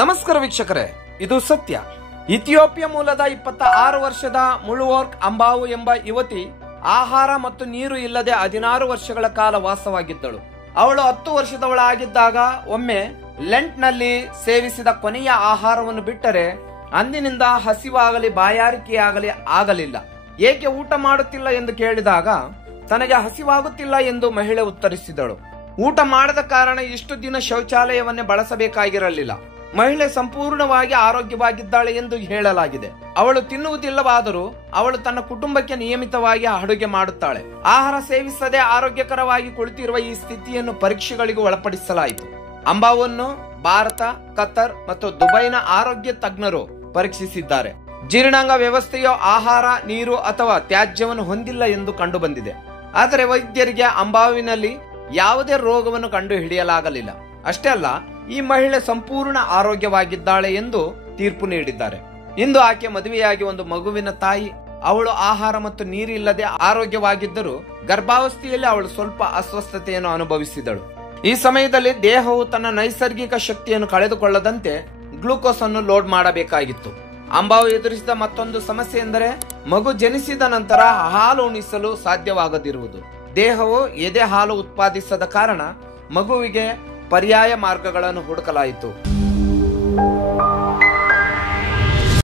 ನಮಸ್ಕಾರ ವೀಕ್ಷಕರೇ, ಇದು ಸತ್ಯ. ಇಥಿಯೋಪಿಯಾ ಮೂಲದ 26 ವರ್ಷದ ಮುಳುವೋರ್ಕ್ ಅಂಬಾವು ಎಂಬ ಯುವತಿ ಆಹಾರ ಮತ್ತು ನೀರು ಇಲ್ಲದೆ 16 ವರ್ಷಗಳ ಕಾಲ ವಾಸವಾಗಿದ್ದಳು. ಅವಳು 10 ವರ್ಷದವಳಾಗಿದ್ದಾಗ ಒಮ್ಮೆ ಲೆಂಟ್ನಲ್ಲಿ ಸೇವಿಸಿದ ಕೊನೆಯ ಆಹಾರವನ್ನು ಬಿಟ್ಟರೆ ಅಂದಿನಿಂದ ಹಸಿವಾಗಲಿ ಬಾಯಾರಿಕೆಯಾಗಲಿ ಆಗಲಿಲ್ಲ. ಏಕೆ ಊಟ ಮಾಡುತ್ತಿಲ್ಲ ಎಂದು ಕೇಳಿದಾಗ ತನಗೆ ಹಸಿವಾಗುತ್ತಿಲ್ಲ ಎಂದು ಮಹಿಳೆ ಉತ್ತರಿಸಿದಳು. ಊಟ ಮಾಡದ ಕಾರಣ ಇಷ್ಟು ದಿನ ಶೌಚಾಲಯವನ್ನೇ ಬಳಸಬೇಕಾಗಿರಲಿಲ್ಲ. ಮಹಿಳೆ ಸಂಪೂರ್ಣವಾಗಿ ಆರೋಗ್ಯವಾಗಿದ್ದಾಳೆ ಎಂದು ಹೇಳಲಾಗಿದೆ. ಅವಳು ತಿನ್ನುವುದಿಲ್ಲವಾದರೂ ಅವಳು ತನ್ನ ಕುಟುಂಬಕ್ಕೆ ನಿಯಮಿತವಾಗಿ ಅಡುಗೆ ಮಾಡುತ್ತಾಳೆ. ಆಹಾರ ಸೇವಿಸದೆ ಆರೋಗ್ಯಕರವಾಗಿ ಕುಳಿತಿರುವ ಈ ಸ್ಥಿತಿಯನ್ನು ಪರೀಕ್ಷೆಗಳಿಗೂ ಒಳಪಡಿಸಲಾಯಿತು. ಅಂಬಾವನ್ನು ಭಾರತ, ಕತರ್ ಮತ್ತು ದುಬೈನ ಆರೋಗ್ಯ ತಜ್ಞರು ಪರೀಕ್ಷಿಸಿದ್ದಾರೆ. ಜೀರ್ಣಾಂಗ ವ್ಯವಸ್ಥೆಯು ಆಹಾರ, ನೀರು ಅಥವಾ ತ್ಯಾಜ್ಯವನ್ನು ಹೊಂದಿಲ್ಲ ಎಂದು ಕಂಡು ಬಂದಿದೆ. ಆದರೆ ವೈದ್ಯರಿಗೆ ಅಂಬಾವಿನಲ್ಲಿ ಯಾವುದೇ ರೋಗವನ್ನು ಕಂಡು ಹಿಡಿಯಲಾಗಲಿಲ್ಲ. ಅಷ್ಟೇ ಅಲ್ಲ, ಈ ಮಹಿಳೆ ಸಂಪೂರ್ಣ ಆರೋಗ್ಯವಾಗಿದ್ದಾಳೆ ಎಂದು ತೀರ್ಪು ನೀಡಿದ್ದಾರೆ. ಇಂದು ಆಕೆ ಮದುವೆಯಾಗಿ ಒಂದು ಮಗುವಿನ ತಾಯಿ. ಅವಳು ಆಹಾರ ಮತ್ತು ನೀರಿಲ್ಲದೆ ಆರೋಗ್ಯವಾಗಿದ್ದರೂ ಗರ್ಭಾವಸ್ಥೆಯಲ್ಲಿ ಅವಳು ಸ್ವಲ್ಪ ಅಸ್ವಸ್ಥತೆಯನ್ನು ಅನುಭವಿಸಿದಳು. ಈ ಸಮಯದಲ್ಲಿ ದೇಹವು ತನ್ನ ನೈಸರ್ಗಿಕ ಶಕ್ತಿಯನ್ನು ಕಳೆದುಕೊಳ್ಳದಂತೆ ಗ್ಲೂಕೋಸ್ ಅನ್ನು ಲೋಡ್ ಮಾಡಬೇಕಾಗಿತ್ತು. ಅಂಬಾವು ಎದುರಿಸಿದ ಮತ್ತೊಂದು ಸಮಸ್ಯೆ ಎಂದರೆ ಮಗು ಜನಿಸಿದ ನಂತರ ಹಾಲು ಉಣಿಸಲು ಸಾಧ್ಯವಾಗದಿರುವುದು. ದೇಹವು ಎದೆ ಹಾಲು ಉತ್ಪಾದಿಸದ ಕಾರಣ ಮಗುವಿಗೆ ಪರ್ಯಾಯ ಮಾರ್ಗಗಳನ್ನು ಹುಡುಕಲಾಯಿತು.